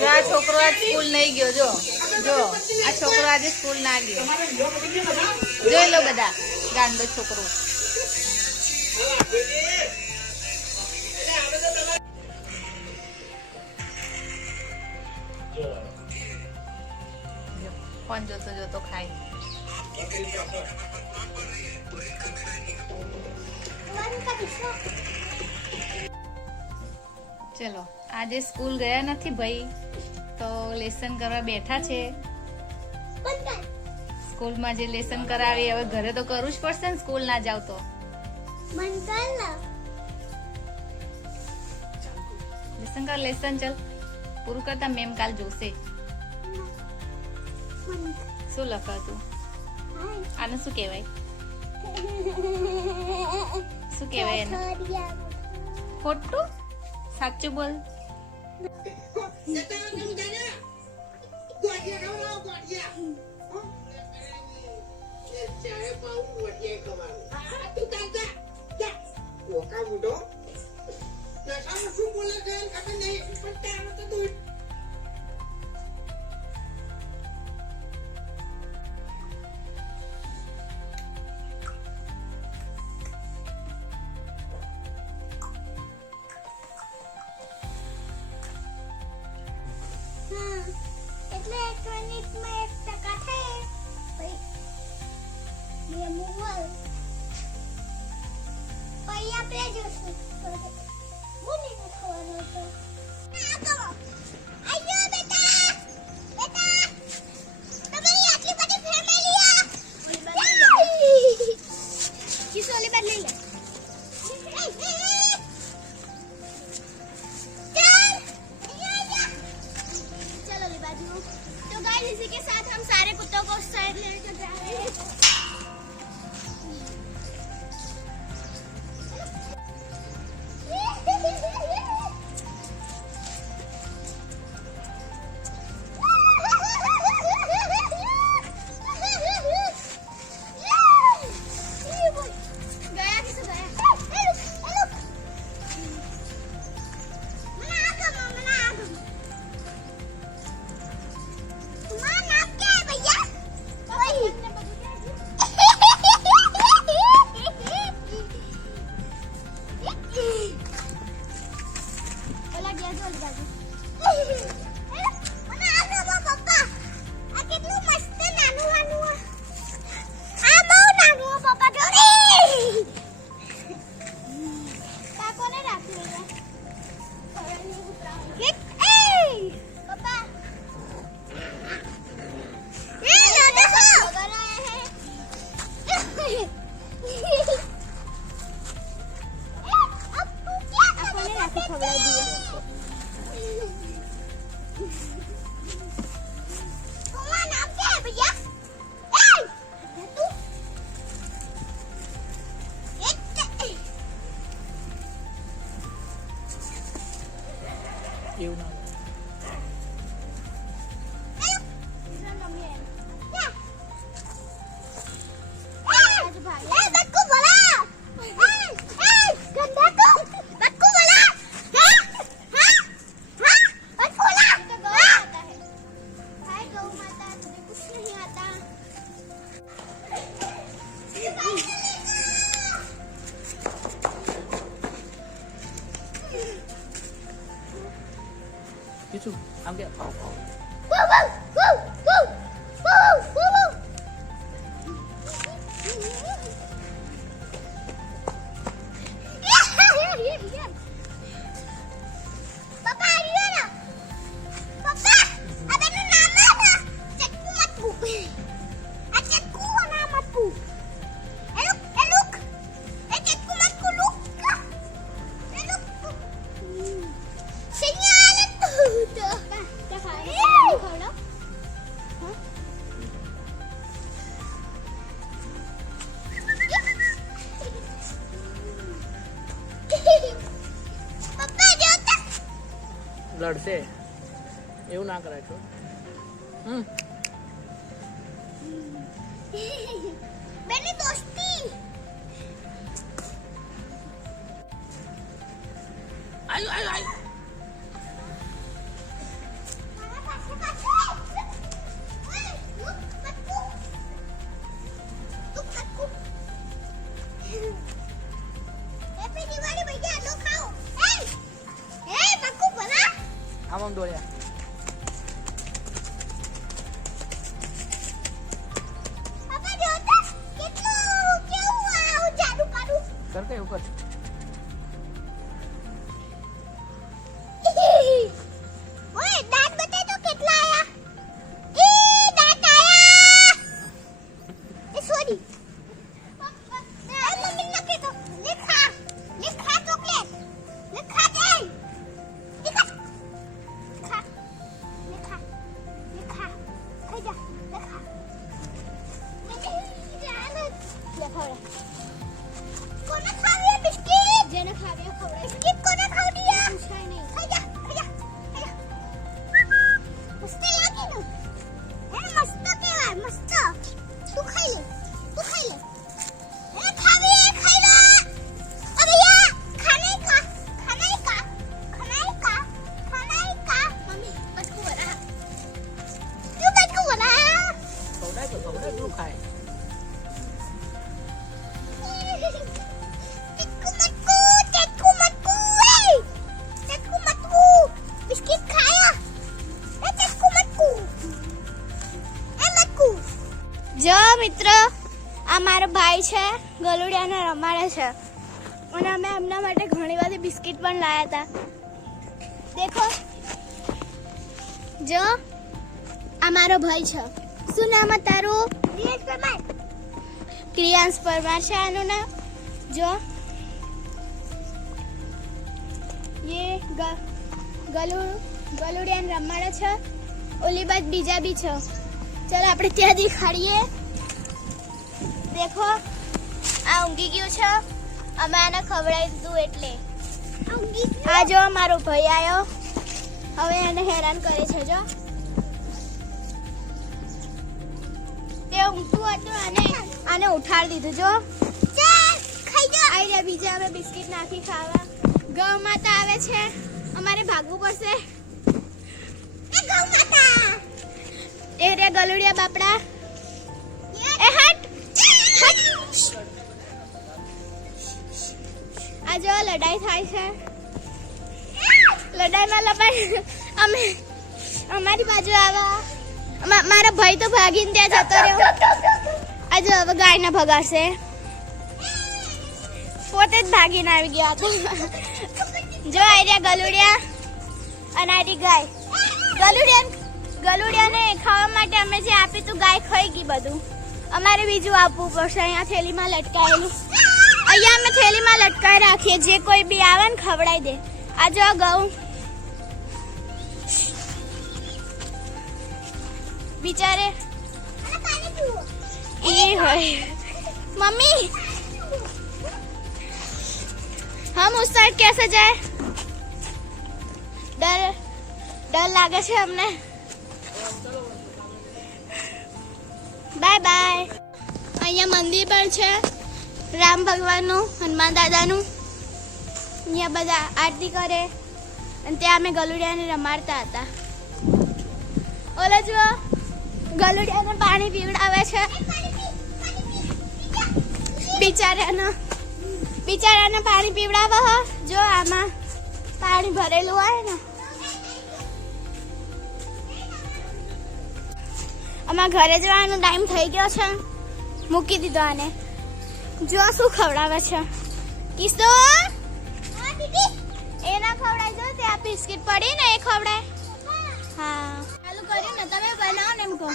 જો આ છોકરો આજ સ્કૂલ નહીં ગયો. જો જો આ છોકરો આજે સ્કૂલ ના ગયો. જોઈ લો બધા, ગાંડો છોકરો. ફોન જોતો જોતો ખાય. ચલો આજે સ્કૂલ ગયા નથી ભાઈ, તો લેસન કરવા બેઠા છે. સ્કૂલમાં જે લેસન કરાવી હવે ઘરે તો કરવું જ પડશે ને, સ્કૂલ ના જાવ તો. લેસન કર, લેસન ચલ પૂરું કરતા મેમ કાલ જોશે. શું લખાતું? આને શું કહેવાય? શું કહેવાય એને? ખોટું? સાચું બોલ. એટલે 1 મિનિટમાં 1% થાય ભાઈ એ મોબાઈલ ભાઈ આપણે જોશું બોલી નાખવાનો તો આયો બેટા તમારી આટલી બધી ફેમિલી કિસોલી બાદ લઈ લે. तो गाइस इसी के साथ हम सारे कुत्तों को साइड लेकर जा रहे हैं. એવું ના Itu, ambil. લડશે એવું ના કરાય છો. બેની દોસ્તી આયુ આયુ આયુ આમ દોડ્યા. પપ્પા જો તો કેટલું કેવું આવું જાદુ કરું. કર કે એવું કર. ઓય દાંત બતાય તો કેટલા આયા. દાંત આયા. એ સોરી. મમ્મી નકે તો લેખા ચોકલેટ લેખા દે. લેખા ખાઈ જા લેખા. કોને ખાવી બિસ્કિટ? જેને ખાવી ખવડાય. બિસ્કિટ કોને ખાવડીયા? પૂછાય નહીં. ખાઈ જા. મસ્ત લાગે ને? મસ્ત કેવાય મસ્ત. તું ખાઈ લે. એ ખાવી ખાઈ લે. અરે યા ખાને કા. મમ્મી બટકુ વરા. તું બટકુ વરા. ખવડાય તો ખવડાય તું ખાય. બિસ્કિટ ખાયા. જો મિત્રો આ મારો ભાઈ છે ગલુડિયાને રમાડે છે અને અમે એમના માટે ઘણી બધી બિસ્કિટ પણ લાયા હતા. દેખો જો આ મારો ભાઈ છે. શું નામ છે તારું? ક્રિયાંશ પરમાર છે આનું નામ. જો ये ગલુડિયાને રમાડે છે. ઓલી બાદ બીજા બી છે. ચાલો આપણે ત્યાં દેખાડીએ. દેખો આ ઊંઘી ગયું છે. અમે આને ખવડાવી દીધું એટલે. આ જો મારો ભાઈ આવ્યો હવે એને હેરાન કરે છે. જો તે ઊંઘતું હતું આને ઉઠાડી દીધું. જો ખાઈ જા. આઈ રે બીજા અમે બિસ્કિટ નાખી ખાવા. ગૌ માતા આવે છે અમારે ભાગવું પડશે. એ ગૌ માતા એ રે ગલુડિયા બાપડા. એ હટ. આ જો લડાઈ થાય છે. લડાઈમાં અમે અમારી બાજુ આવા મારા ભાઈ તો ભાગીને ત્યાં જતો રહ્યો. આ જો હવે ગાયને ભગાડશે. પોતે જ ભાગીને આવી ગયા હતા. જો આ રહ્યા ગલુડિયા અને આ રહી ગાય. ગલુડિયાને ખાવા માટે અમે જે આપ્યું તું ગાય ખાઈ ગઈ બધું. અમારે બીજું આપવું પડશે. અહીંયા થેલીમાં લટકાયેલું. અહીંયા અમે થેલીમાં લટકાઈ રાખીએ. જે કોઈ બી આવે ને ખવડાવી દે. આ જો ઘઉં बिचारे ये है मम्मी हम उस साइड कैसे जाए डर लागे छे हमने बाय बाय અહીંયા મંદિર પણ છે રામ ભગવાનનું હનુમાન દાદાનું અહીંયા બધા આરતી કરે અને ત્યાં અમે ગલુડિયાને રમાડતા હતા ઓલા જો ગલુડિયાને પાણી પીવડાવે છે બિચારાને પાણી પીવડાવે હો જો આમાં પાણી ભરેલું હોય ને અમારા ઘરે જવાનો ટાઈમ થઈ ગયો છે મૂકી દીધો આને જો શું ખવડાવે છે કિસ્સો એ ના ખવડાય જો ત્યાં બિસ્કિટ પડી ને એ ખવડાય હા ચાલુ કર્યું ને તમે બનાવો ને એમ કહો